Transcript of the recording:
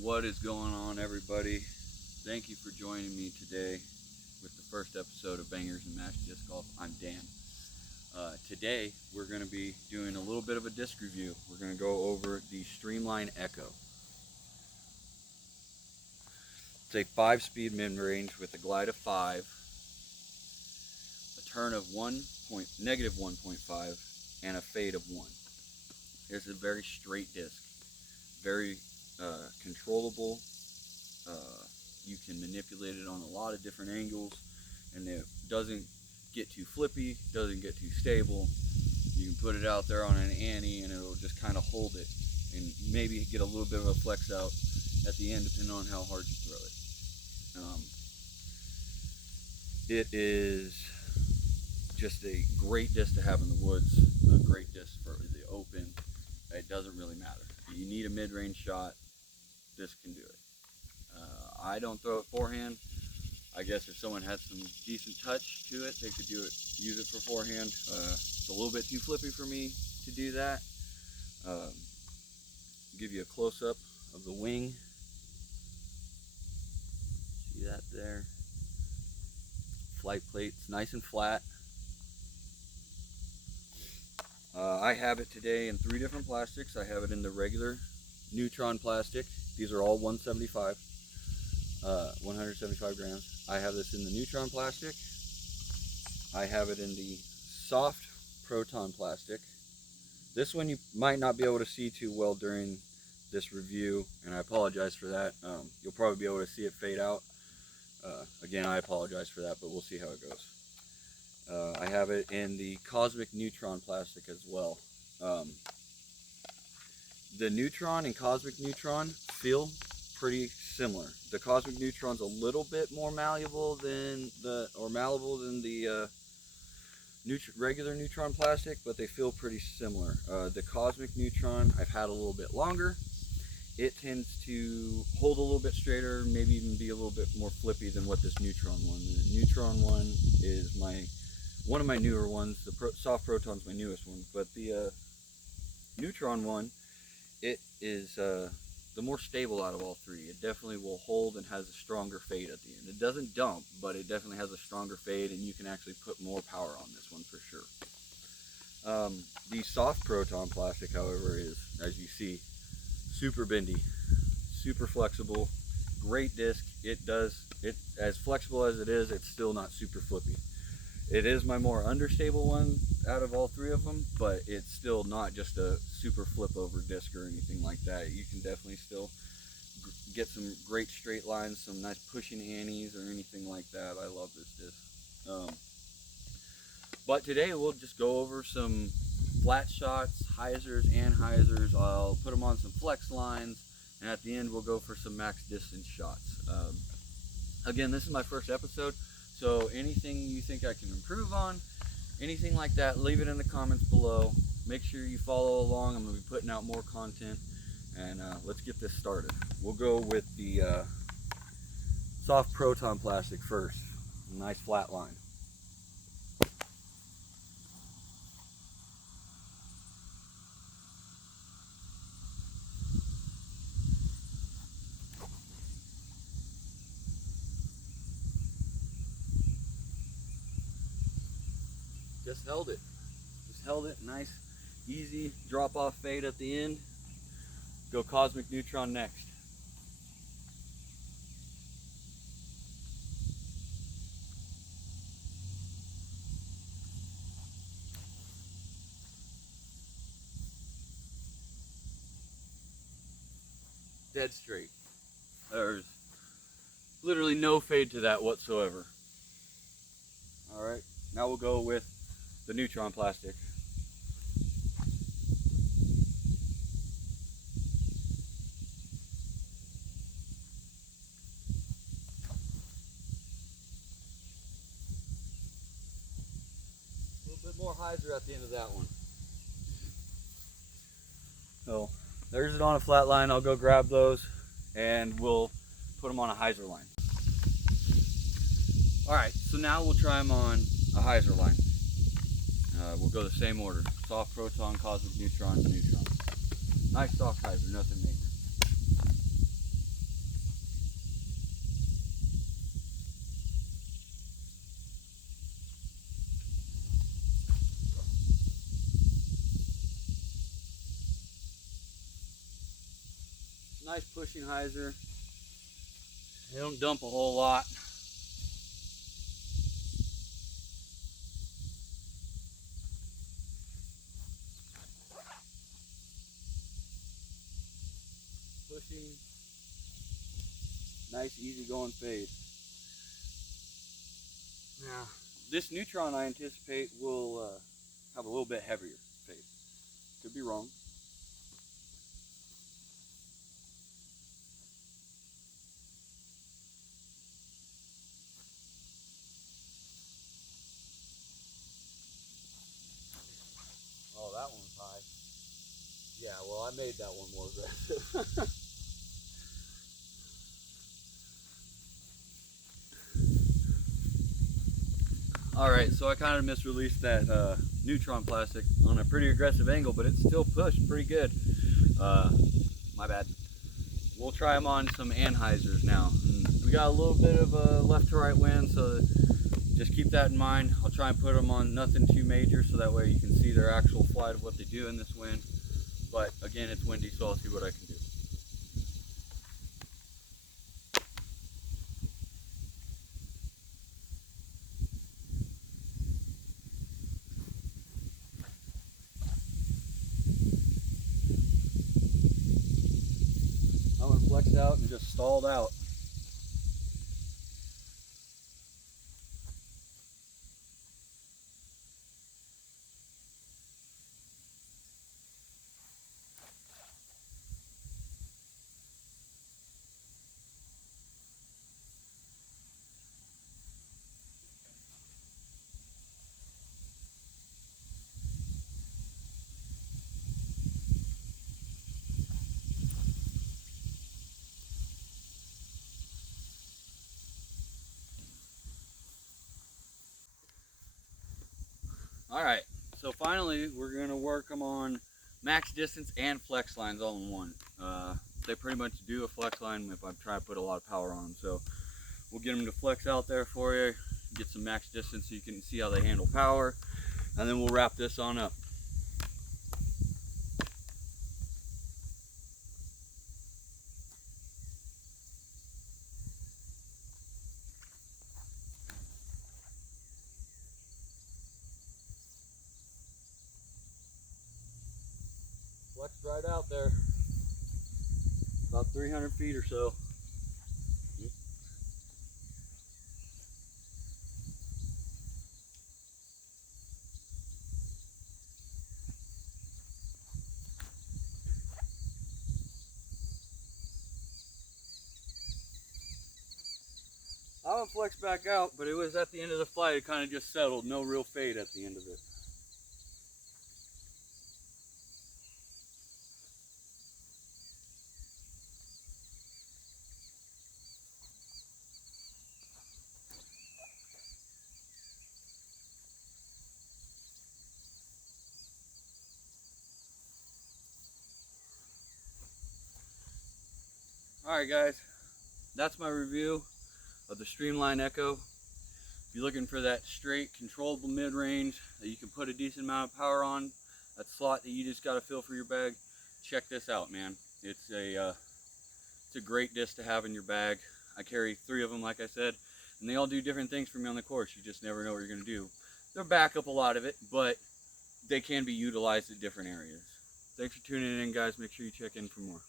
What is going on, everybody? Thank you for joining me today with the first episode of Bangers and Mash Disc Golf. I'm Dan. Today we're going to be doing a little bit of a disc review. We're going to go over the Streamline Echo. It's a 5-speed mid-range with a glide of 5, a turn of negative 1.5, and a fade of 1. It's a very straight disc, very controllable. You can manipulate it on a lot of different angles, and it doesn't get too flippy, doesn't get too stable. You can put it out there on an ante and it'll just kind of hold it and maybe get a little bit of a flex out at the end depending on how hard you throw it. It is just a great disc to have in the woods, a great disc for the open. It doesn't really matter. You need a mid-range shot, this can do it. I don't throw it forehand. I guess if someone had some decent touch to it, they could use it for forehand. It's a little bit too flippy for me to do that. Give you a close-up of the wing. See that there? Flight plate's nice and flat. I have it today in 3 different plastics. I have it in the regular Neutron plastic. These are all 175 grams. I have this in the Neutron plastic. I have it in the soft Proton plastic. This one you might not be able to see too well during this review, and I apologize for that. You'll probably be able to see it fade out. Again, I apologize for that, but we'll see how it goes. I have it in the Cosmic Neutron plastic as well. The Neutron and Cosmic Neutron feel pretty similar. The Cosmic Neutron's a little bit more malleable than the regular Neutron plastic, but they feel pretty similar. The Cosmic Neutron I've had a little bit longer. It tends to hold a little bit straighter, maybe even be a little bit more flippy than what this Neutron one. The Neutron one is one of my newer ones. The Soft Proton's my newest one, but the Neutron one, it is the more stable out of all 3. It definitely will hold and has a stronger fade at the end. It doesn't dump, but it definitely has a stronger fade, and you can actually put more power on this one for sure. The Soft Proton plastic, however, is, as you see, super bendy, super flexible, great disc. It's as flexible as it is, it's still not super flippy. It is my more understable one out of all 3 of them, but it's still not just a super flip over disc or anything like that. You can definitely still get some great straight lines, some nice pushing antes or anything like that. I love this disc. But today we'll just go over some flat shots, hyzers and hyzers. I'll put them on some flex lines, and at the end we'll go for some max distance shots. Again, this is my first episode, so anything you think I can improve on, anything like that, leave it in the comments below. Make sure you follow along. I'm going to be putting out more content, and let's get this started. We'll go with the Soft Proton plastic first. Nice flat line. Just held it, nice, easy drop-off fade at the end. Go Cosmic Neutron next. Dead straight. There's literally no fade to that whatsoever. Alright, now we'll go with the Neutron plastic. A little bit more hyzer at the end of that one. So there's it on a flat line. I'll go grab those and we'll put them on a hyzer line. Alright, so now we'll try them on a hyzer line. We'll go the same order. Soft Proton, Cosmic Neutron, Neutron. Nice soft hyzer, nothing major. nice pushing hyzer. They don't dump a whole lot. Pushing, nice easy going fade. Now, this Neutron I anticipate will have a little bit heavier fade. Could be wrong. Oh, that one's high. Yeah, well, I made that one more aggressive. Alright, so I kind of misreleased that Neutron plastic on a pretty aggressive angle, but it's still pushed pretty good. My bad. We'll try them on some anhyzers now. We got a little bit of a left to right wind, so just keep that in mind. I'll try and put them on nothing too major so that way you can see their actual flight of what they do in this wind. But again, it's windy, so I'll see what I can do. I'm going to flex out and just stalled out. Alright, so finally we're going to work them on max distance and flex lines all in one. They pretty much do a flex line if I try to put a lot of power on them. So we'll get them to flex out there for you, get some max distance so you can see how they handle power, and then we'll wrap this on up. Flexed right out there, about 300 feet or so. I would flex back out, but it was at the end of the flight, it kind of just settled, no real fade at the end of it. Alright guys, that's my review of the Streamline Echo. If you're looking for that straight, controllable mid-range that you can put a decent amount of power on, that slot that you just got to fill for your bag, check this out, man. It's a great disc to have in your bag. I carry 3 of them, like I said, and they all do different things for me on the course. You just never know what you're going to do. They're back up a lot of it, but they can be utilized at different areas. Thanks for tuning in, guys. Make sure you check in for more.